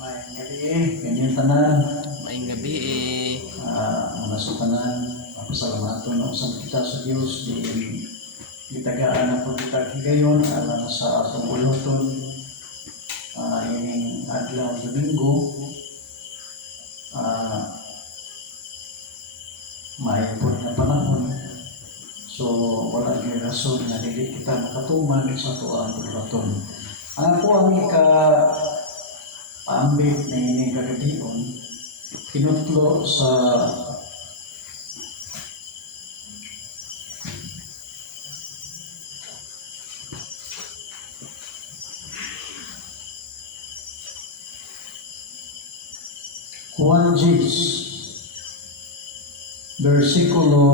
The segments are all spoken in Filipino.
Maayong gabi, ganyan tanan. Maayong gabi eh. Ang nasukanan, papasalamaton na usang kita sa Diyos. Gitagaan ako kita higayon, alam sa atong uloton. Ining adlaw Domingo. Maayong na panahon. So, wala yung rason na dili kita makatuman sa tuang uloton. Ako ang ambit na ini kagabion, kinutlo sa Juan Gis, versikulo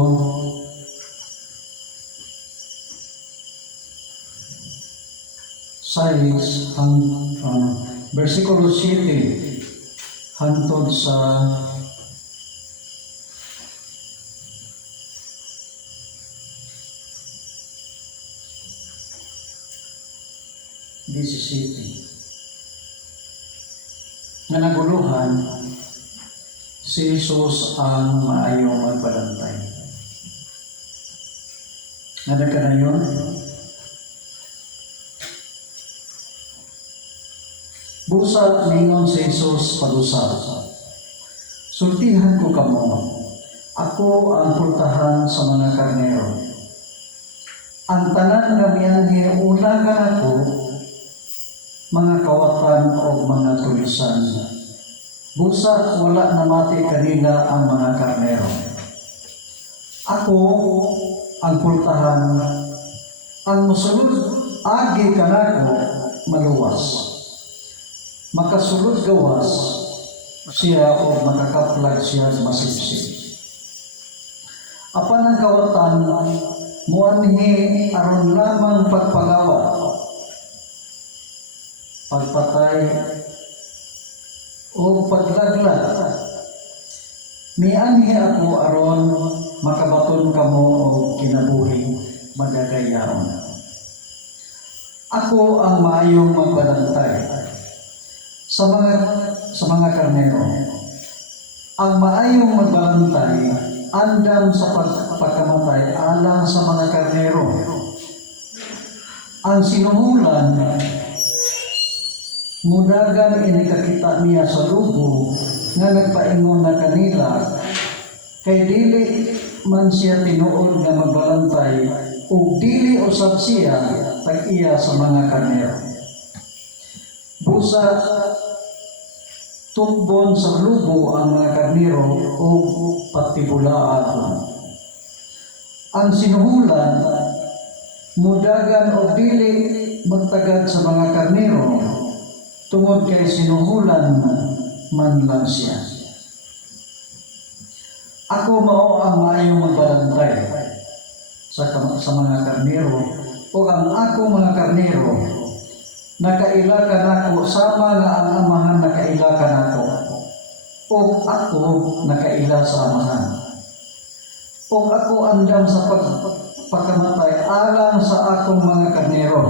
6 versikulo 7 hangtod sa nga naguluhan si Jesus ang maayong magbalantay. Nada ka na yun? Busa ningon si Jesus pag-usap. Sultihan ko kamo, ako ang pultahan sa mga karnero. Ang tanan nga mianhi ulagan ako, mga kawatan o mga tulisan. Busa wala namati kanila ang mga karnero. Ako ang pultahan, ang musulod agi kanako maluwas. Makasulod gawas siya o makakaplag siya masipsip. Apan ang kawatan muanhi aron lamang pagpagawa, pagpatay o paglaglag. Mianhi ako aron makabaton kamo o kinabuhi madagayaon. Ako ang maayong magbalantay sa mga karnero. Ang maayong magbalantay andam sa pagkamatay alang sa mga karnero. Ang sinuhulan mudagan inikakita niya sa lubo nga nagpaingon na kanila kay dili man siya tinuod nga magbalantay o dili usab siya tag-iya sa mga karnero. Busa tumbon sa lubo ang mga karnero o patibulaan. Ang sinuhulan mudagan o dili magtagad sa mga karnero tungod kay sinuhulan man lang siya. Ako mao ang maayong magbalantay sa mga karnero o ang ako mga karnero nakaila ka nako sama nga ang amahan nakaila ka nako o ako nakaila sa amahan o ako andam sa pagkamatay alang sa akong mga karnero.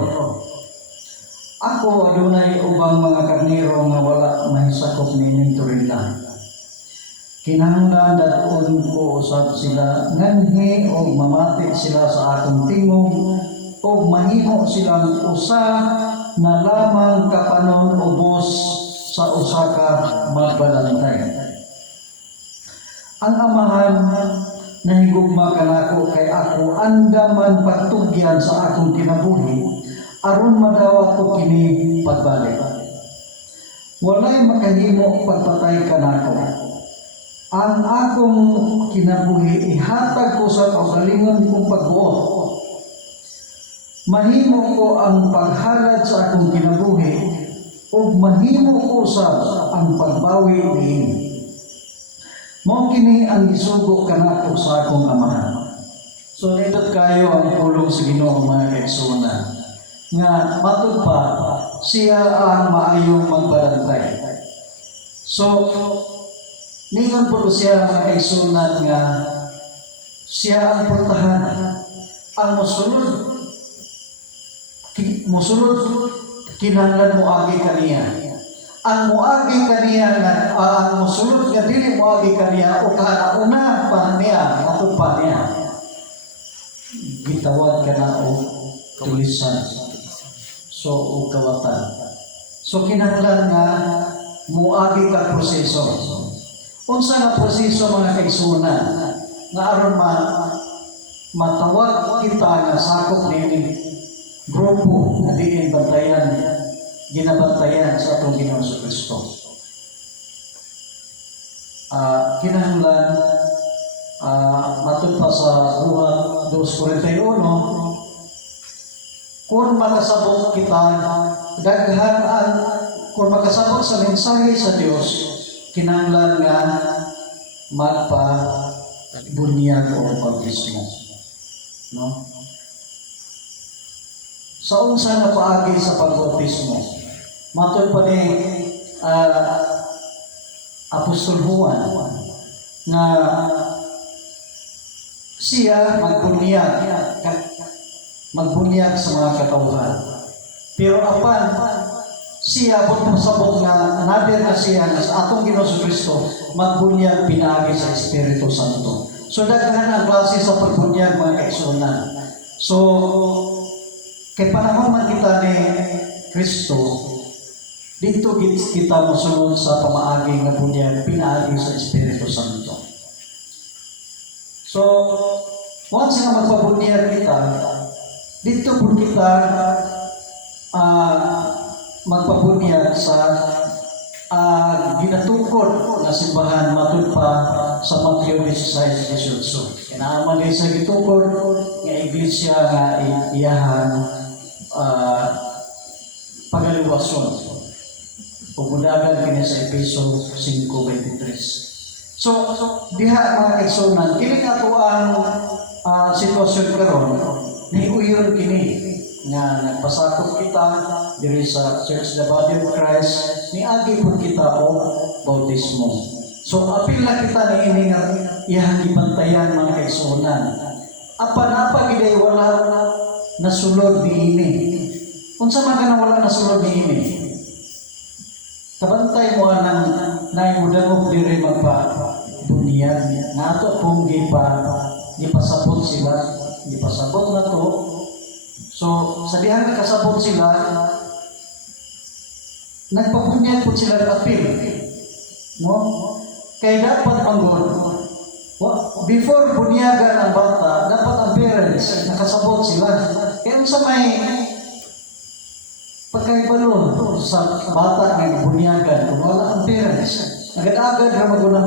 Ako adunay ubang mga karnero nga wala mahisakop nining turila. Kinahanglan dadon ko usab sila nganhi o mamati sila sa akong tingog o mahimo silang usa na lamang kapanon ubos sa usa ka magbalantay. Ang amahan nahigugma kanako kay ako andaman pagtugyan sa akong kinabuhi aron madawat ko kini pagbalik. Walay makahimo pagpatay kanako. Ang akong kinabuhi ihatag ko sa kaugalingon kong pagbuot. Mahimo ko ang paghalad sa akong kinabuhi o mahimo ko sa ang pagbawi niini. Mao kini ang isugo kanako sa akong amahan. So nindot kayo ang pulong sa Ginoo mga kaigsoon nga matud pa siya ang maayong magbalantay. So ningon po siya mga kaigsoon nga siya ang pultahan, ang musulod kinahanglan mo agi kaniya. ang muagi kaniya nga ang musulod nga dili muagi kaniya o kanauna pa niya atud pa niya gitawag kana og tulisan so og kawatan so kinahanglan nga muagi ka proseso unsa nga proseso mga kaigsunan nga aron matawag kita nga sakop niini grupo nga diin bantayan ginabantayan sa atong Ginoong Kristo. Kinahanglan matud pa sa buhat 2:41 kung makasabot kita daghan kung makasabot sa mensahe sa Dios kinahanglan nga magpabunyag o bautismo, no? Sa unsa nga paagi sa pagbautismo matud pa ni Apostol Juan na siya magbunyag sa mga katawhan. Pero apan siya sabot nga nadir na siya na sa atong Ginoong Kristo magbunyag pinaagi sa Espiritu Santo. So daghan ang klase sa pagbunyag mga kaigsunan. So kay panahon man kita ni Kristo dito kita mosunod sa pamaagi nga bunyag pinaagi sa Espiritu Santo. So once nga magpabunyag kita dito po kita magpabunyag sa ginatukod na simbahan matud pa sa Mateo 16:18. Kinaaman din sa gitukod nga iglesia nga iyahan pagaliwason o budagan kini sa Efeso 5:23. So diha mga kaigsunan kini ato ang sitwasyon karon niuyon kini nga nagpasakop kita diri sa Church the Body of Christ niagi pud kita og bautismo. So apil na kita niini nga iyang gibantayan mga kaigsunan. Apa giday wala nasulod niini. Unsa man kana wala nasulod niini? Kabantay mo nang naimudangog diri magpabunyag nato kung gipasabot sila, gipasabot na to. So sa dihang kasabot sila nagpabunyag po sila ng apil, no? Kaya dapat manggod before bunyagan ang bata dapat ang parents nakasabot sila. Kaya sa may pagkaibalo sa bata nga bunyagan kung wala ang parents agad-agad ra magunang